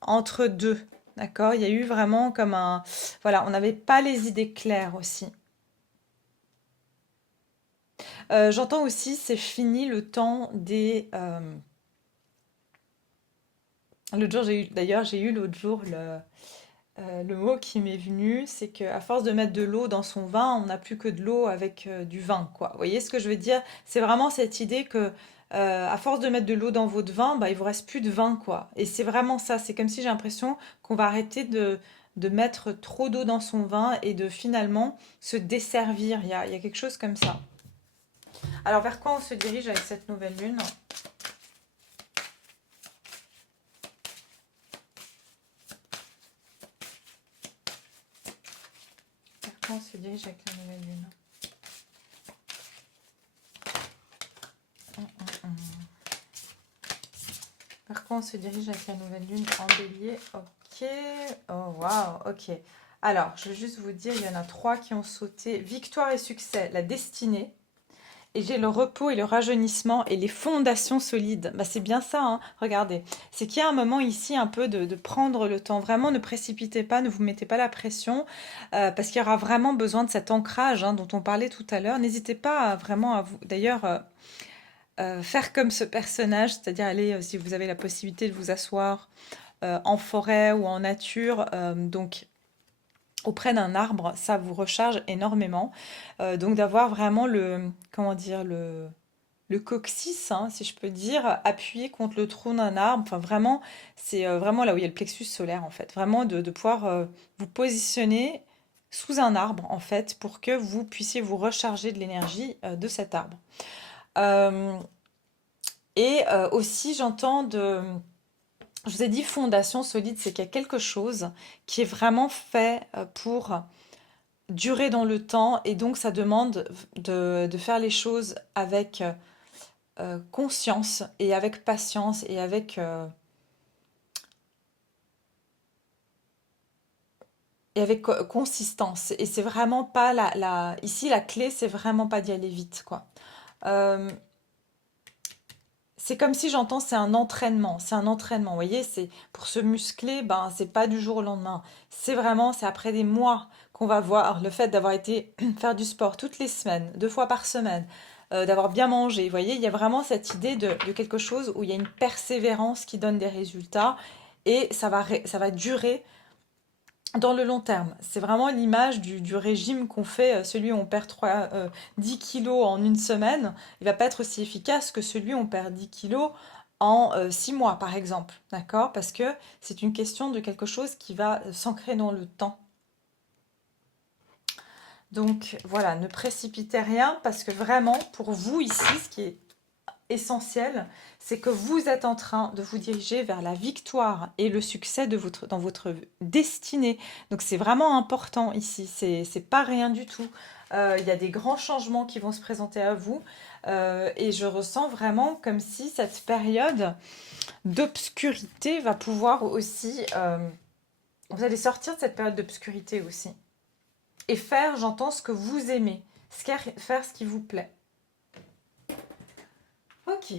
entre deux, d'accord? Il y a eu vraiment comme un... Voilà, on n'avait pas les idées claires aussi. J'entends aussi, c'est fini le temps des... L'autre jour, j'ai eu l'autre jour le mot qui m'est venu, c'est qu'à force de mettre de l'eau dans son vin, on n'a plus que de l'eau avec du vin, quoi. Vous voyez ce que je veux dire? C'est vraiment cette idée que à force de mettre de l'eau dans votre vin, bah, il vous reste plus de vin, quoi. Et c'est vraiment ça. C'est comme si j'ai l'impression qu'on va arrêter de mettre trop d'eau dans son vin et de finalement se desservir. Il y a quelque chose comme ça. Alors, vers quoi on se dirige avec cette nouvelle lune? Vers quoi on se dirige avec la nouvelle lune? Hum, hum, hum. Par contre, on se dirige avec la nouvelle lune en bélier. Ok. Oh, waouh. Ok. Alors, je vais juste vous dire, il y en a trois qui ont sauté. Victoire et succès, la destinée. Et j'ai le repos et le rajeunissement et les fondations solides. Bah, c'est bien ça, hein. Regardez. C'est qu'il y a un moment ici un peu de prendre le temps. Vraiment, ne précipitez pas, ne vous mettez pas la pression, parce qu'il y aura vraiment besoin de cet ancrage, hein, dont on parlait tout à l'heure. N'hésitez pas vraiment à vous... D'ailleurs, faire comme ce personnage, c'est-à-dire aller, si vous avez la possibilité de vous asseoir en forêt ou en nature, donc auprès d'un arbre, ça vous recharge énormément. Donc d'avoir vraiment comment dire, le coccyx, hein, si je peux dire, appuyé contre le tronc d'un arbre. Enfin vraiment, c'est vraiment là où il y a le plexus solaire en fait. Vraiment de pouvoir vous positionner sous un arbre en fait pour que vous puissiez vous recharger de l'énergie de cet arbre. Euh, et aussi, je vous ai dit fondation solide, c'est qu'il y a quelque chose qui est vraiment fait pour durer dans le temps et donc ça demande de faire les choses avec conscience et avec patience et avec consistance. Et c'est vraiment pas ici la clé, c'est vraiment pas d'y aller vite, quoi. Euh, C'est comme si j'entends, c'est un entraînement, c'est un entraînement. Vous voyez, c'est pour se muscler, ben c'est pas du jour au lendemain. C'est vraiment, c'est après des mois qu'on va voir le fait d'avoir été faire du sport toutes les semaines, 2 fois par semaine, d'avoir bien mangé. Vous voyez, il y a vraiment cette idée de quelque chose où il y a une persévérance qui donne des résultats et ça va durer dans le long terme. C'est vraiment l'image du régime qu'on fait, celui où on perd 10 kilos en une semaine, il va pas être aussi efficace que celui où on perd 10 kilos en 6 mois, par exemple. D'accord? Parce que c'est une question de quelque chose qui va s'ancrer dans le temps. Donc voilà, ne précipitez rien parce que vraiment, pour vous ici, ce qui est essentiel, c'est que vous êtes en train de vous diriger vers la victoire et le succès dans votre destinée. Donc c'est vraiment important ici, c'est pas rien du tout. Il y a des grands changements qui vont se présenter à vous. Et je ressens vraiment comme si cette période d'obscurité va pouvoir aussi... vous allez sortir de cette période d'obscurité aussi. Et faire, j'entends, ce que vous aimez. Faire ce qui vous plaît. Ok.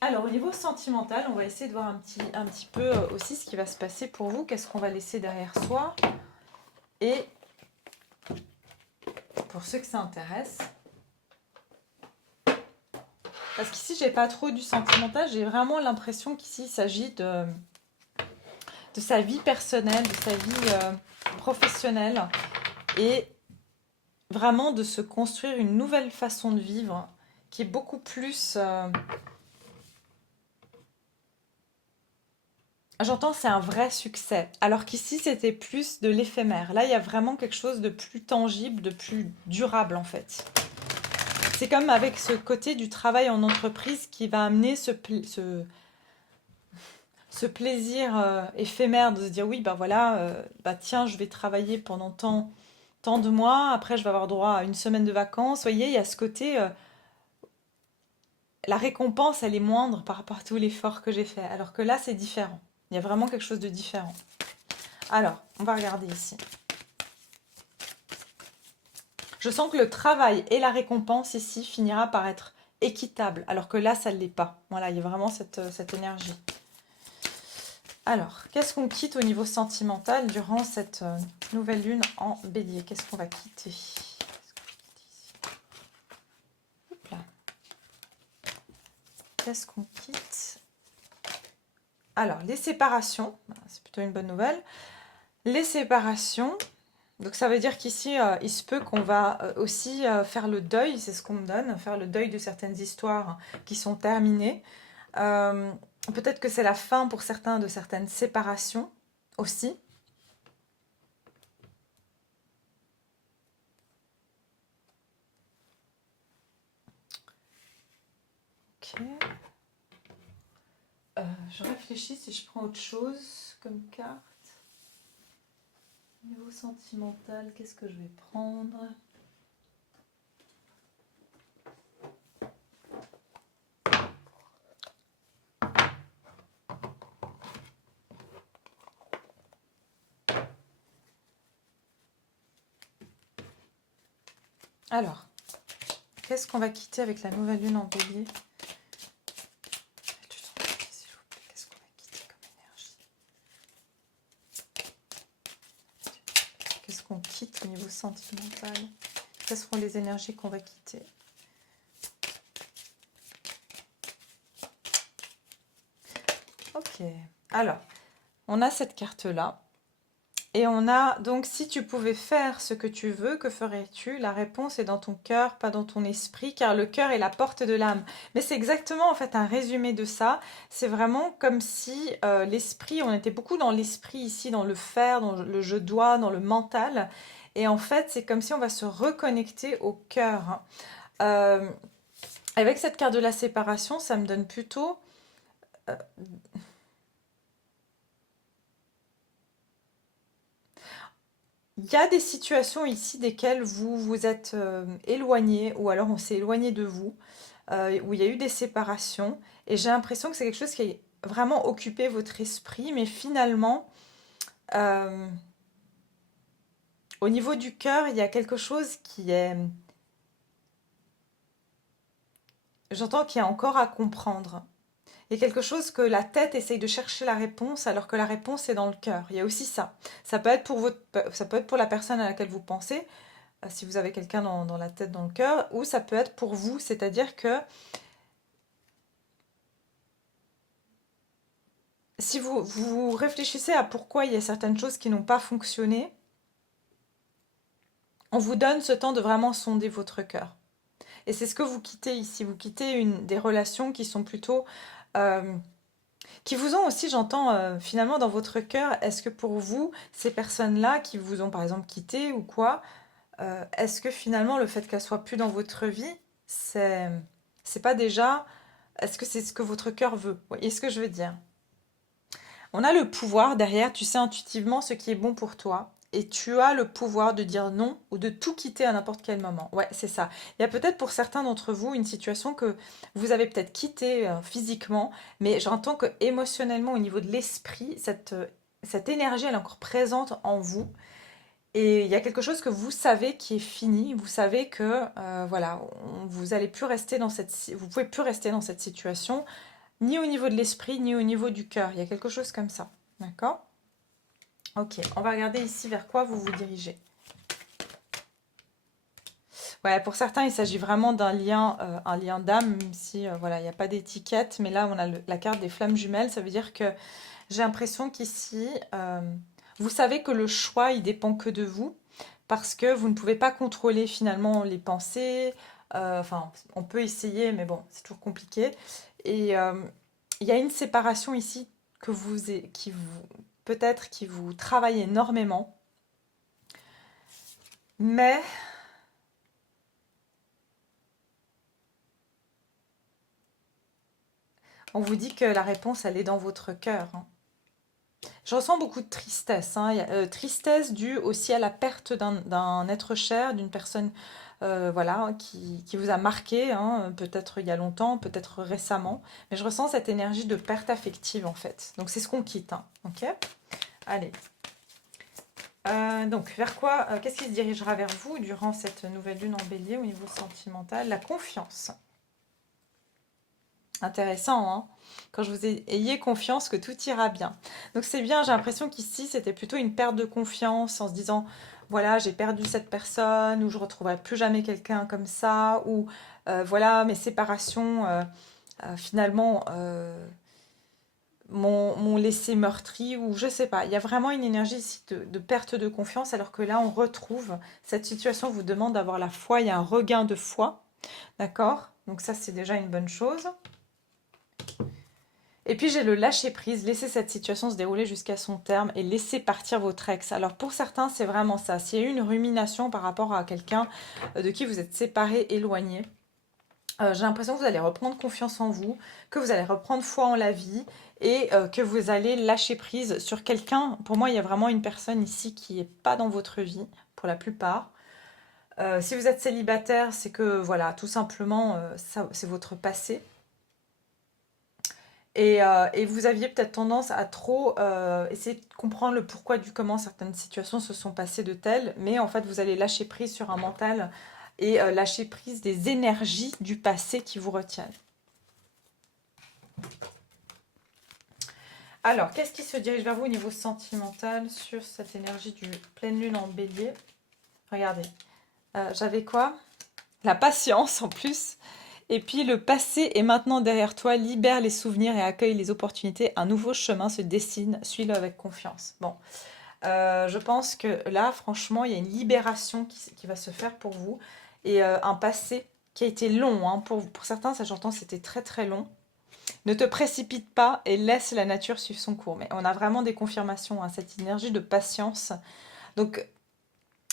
Alors, au niveau sentimental, on va essayer de voir un petit peu aussi ce qui va se passer pour vous. Qu'est-ce qu'on va laisser derrière soi. Et pour ceux que ça intéresse. Parce qu'ici, j'ai pas trop du sentimental. J'ai vraiment l'impression qu'ici, il s'agit de sa vie personnelle, de sa vie professionnelle. Et vraiment de se construire une nouvelle façon de vivre qui est beaucoup plus... J'entends, c'est un vrai succès. Alors qu'ici, c'était plus de l'éphémère. Là, il y a vraiment quelque chose de plus tangible, de plus durable, en fait. C'est comme avec ce côté du travail en entreprise qui va amener ce plaisir éphémère de se dire, oui, bah voilà, bah tiens, je vais travailler pendant tant de mois. Après, je vais avoir droit à une semaine de vacances. Vous voyez, il y a ce côté... la récompense, elle est moindre par rapport à tout l'effort que j'ai fait. Alors que là, c'est différent. Il y a vraiment quelque chose de différent. Alors, on va regarder ici. Je sens que le travail et la récompense ici finira par être équitable, alors que là, ça ne l'est pas. Voilà, il y a vraiment cette énergie. Alors, qu'est-ce qu'on quitte au niveau sentimental durant cette nouvelle lune en bélier? Qu'est-ce qu'on va quitter? Hop là. Qu'est-ce qu'on quitte? Alors, les séparations, c'est plutôt une bonne nouvelle. Les séparations, donc ça veut dire qu'ici, il se peut qu'on va aussi faire le deuil, c'est ce qu'on me donne, faire le deuil de certaines histoires qui sont terminées. Peut-être que c'est la fin pour certains de certaines séparations aussi. Ok. Je réfléchis si je prends autre chose comme carte. Niveau sentimental, qu'est-ce que je vais prendre? Alors, qu'est-ce qu'on va quitter avec la nouvelle lune en bélier? Qu'est-ce qu'on va quitter comme énergie? Qu'est-ce qu'on quitte au niveau sentimental? Quelles seront les énergies qu'on va quitter? Ok, alors, on a cette carte-là. Et on a donc, si tu pouvais faire ce que tu veux, que ferais-tu? La réponse est dans ton cœur, pas dans ton esprit, car le cœur est la porte de l'âme. Mais c'est exactement en fait un résumé de ça. C'est vraiment comme si l'esprit, on était beaucoup dans l'esprit ici, dans le faire, dans le je dois, dans le mental. Et en fait, c'est comme si on va se reconnecter au cœur. Euh, avec cette carte de la séparation, ça me donne plutôt... Il y a des situations ici desquelles vous vous êtes éloigné, ou alors on s'est éloigné de vous, où il y a eu des séparations, et j'ai l'impression que c'est quelque chose qui a vraiment occupé votre esprit, mais finalement, euh, au niveau du cœur, il y a quelque chose qui est, j'entends qu'il y a encore à comprendre. Il y a quelque chose que la tête essaye de chercher la réponse alors que la réponse est dans le cœur. Il y a aussi ça. Ça peut être ça peut être pour la personne à laquelle vous pensez, si vous avez quelqu'un dans la tête, dans le cœur, ou ça peut être pour vous, c'est-à-dire que si vous réfléchissez à pourquoi il y a certaines choses qui n'ont pas fonctionné, on vous donne ce temps de vraiment sonder votre cœur. Et c'est ce que vous quittez ici. Vous quittez des relations qui sont plutôt... euh, qui vous ont aussi, j'entends, finalement dans votre cœur, est-ce que pour vous, ces personnes-là qui vous ont par exemple quitté ou quoi, est-ce que finalement le fait qu'elles soient plus dans votre vie, c'est pas déjà... Est-ce que c'est ce que votre cœur veut? Vous voyez ce que je veux dire? On a le pouvoir derrière, tu sais intuitivement ce qui est bon pour toi. et tu as le pouvoir de dire non ou de tout quitter à n'importe quel moment. Ouais, c'est ça. Il y a peut-être pour certains d'entre vous une situation que vous avez peut-être quitté physiquement, mais j'entends que émotionnellement, au niveau de l'esprit, cette énergie, elle est encore présente en vous. Et il y a quelque chose que vous savez qui est fini. Vous savez que voilà, vous allez plus rester dans vous pouvez plus rester dans cette situation, ni au niveau de l'esprit, ni au niveau du cœur. Il y a quelque chose comme ça. D'accord? Ok, on va regarder ici vers quoi vous vous dirigez. Ouais, pour certains, il s'agit vraiment un lien d'âme, même si voilà, il n'y a pas d'étiquette. Mais là, on a la carte des flammes jumelles. Ça veut dire que j'ai l'impression qu'ici, vous savez que le choix, il dépend que de vous, parce que vous ne pouvez pas contrôler finalement les pensées. Enfin, on peut essayer, mais bon, c'est toujours compliqué. Et il y a une séparation ici qui vous, peut-être qui vous travaille énormément, mais on vous dit que la réponse, elle est dans votre cœur, hein. Je ressens beaucoup de tristesse, hein. Tristesse due aussi à la perte d'un être cher, d'une personne voilà, qui vous a marqué, hein, peut-être il y a longtemps, peut-être récemment. Mais je ressens cette énergie de perte affective en fait. Donc c'est ce qu'on quitte, hein, ok? Allez. Donc vers quoi, qu'est-ce qui se dirigera vers vous durant cette nouvelle lune en bélier au niveau sentimental? La confiance. Intéressant, hein? Quand je vous ai ayez confiance que tout ira bien. Donc c'est bien, j'ai l'impression qu'ici c'était plutôt une perte de confiance en se disant voilà, j'ai perdu cette personne, ou je retrouverai plus jamais quelqu'un comme ça, ou voilà, mes séparations finalement m'ont laissé meurtri, ou je sais pas. Il y a vraiment une énergie ici de perte de confiance, alors que là on retrouve cette situation vous demande d'avoir la foi, il y a un regain de foi, d'accord? Donc ça c'est déjà une bonne chose. Et puis j'ai le lâcher prise, laisser cette situation se dérouler jusqu'à son terme et laisser partir votre ex. Alors pour certains, c'est vraiment ça. S'il y a eu une rumination par rapport à quelqu'un de qui vous êtes séparé, éloigné, j'ai l'impression que vous allez reprendre confiance en vous, que vous allez reprendre foi en la vie et que vous allez lâcher prise sur quelqu'un. Pour moi, il y a vraiment une personne ici qui n'est pas dans votre vie, pour la plupart. Si vous êtes célibataire, c'est que voilà, tout simplement, c'est votre passé. Et vous aviez peut-être tendance à trop essayer de comprendre le pourquoi du comment certaines situations se sont passées de telles, mais en fait vous allez lâcher prise sur un mental et lâcher prise des énergies du passé qui vous retiennent. Alors, qu'est-ce qui se dirige vers vous au niveau sentimental sur cette énergie du pleine lune en bélier? Regardez, j'avais quoi? La patience en plus. Et puis le passé est maintenant derrière toi, libère les souvenirs et accueille les opportunités. Un nouveau chemin se dessine, suis-le avec confiance. Bon, je pense que là, franchement, il y a une libération qui va se faire pour vous. Et un passé qui a été long, hein. Pour certains, ça j'entends, c'était très très long. Ne te précipite pas et laisse la nature suivre son cours. Mais on a vraiment des confirmations, hein, cette énergie de patience. Donc,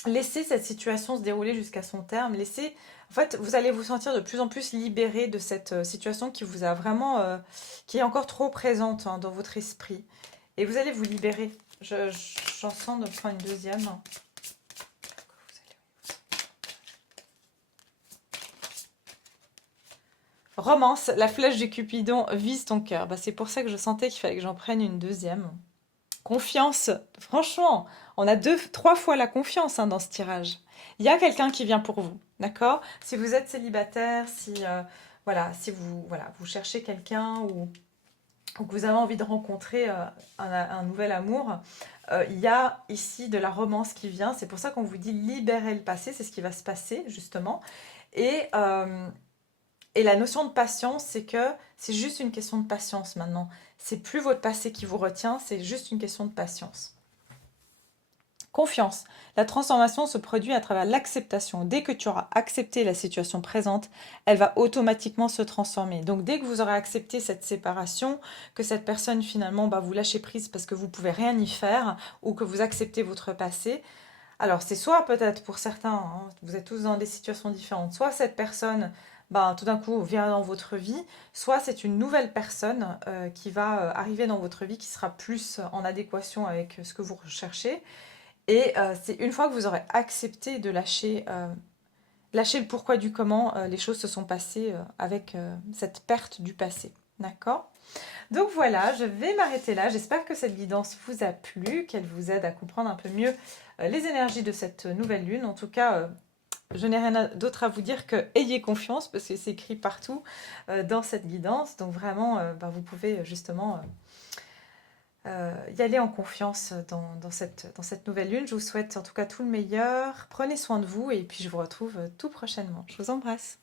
laissez cette situation se dérouler jusqu'à son terme. En fait, vous allez vous sentir de plus en plus libéré de cette situation qui vous a vraiment, qui est encore trop présente, hein, dans votre esprit. Et vous allez vous libérer. J'en sens de prendre une deuxième. Romance, la flèche du Cupidon vise ton cœur. Bah, c'est pour ça que je sentais qu'il fallait que j'en prenne une deuxième. Confiance, franchement, on a trois fois la confiance, hein, dans ce tirage. Il y a quelqu'un qui vient pour vous, d'accord? Si vous êtes célibataire, si voilà, si vous voilà, vous cherchez quelqu'un ou que vous avez envie de rencontrer un nouvel amour, il y a ici de la romance qui vient. C'est pour ça qu'on vous dit libérer le passé, c'est ce qui va se passer justement. Et et la notion de patience, c'est que c'est juste une question de patience maintenant. C'est plus votre passé qui vous retient, c'est juste une question de patience. Confiance. La transformation se produit à travers l'acceptation. Dès que tu auras accepté la situation présente, elle va automatiquement se transformer. Donc dès que vous aurez accepté cette séparation, que cette personne finalement vous lâchez prise parce que vous ne pouvez rien y faire, ou que vous acceptez votre passé, alors c'est soit peut-être pour certains, hein, vous êtes tous dans des situations différentes, soit cette personne tout d'un coup vient dans votre vie, soit c'est une nouvelle personne qui va arriver dans votre vie qui sera plus en adéquation avec ce que vous recherchez. Et c'est une fois que vous aurez accepté de lâcher le pourquoi du comment les choses se sont passées avec cette perte du passé. D'accord? Donc voilà, je vais m'arrêter là. J'espère que cette guidance vous a plu, qu'elle vous aide à comprendre un peu mieux les énergies de cette nouvelle lune. En tout cas, je n'ai rien d'autre à vous dire que ayez confiance parce que c'est écrit partout dans cette guidance. Donc vraiment, vous pouvez justement y aller en confiance dans cette nouvelle lune. Je vous souhaite en tout cas tout le meilleur. Prenez soin de vous et puis je vous retrouve tout prochainement. Je vous embrasse.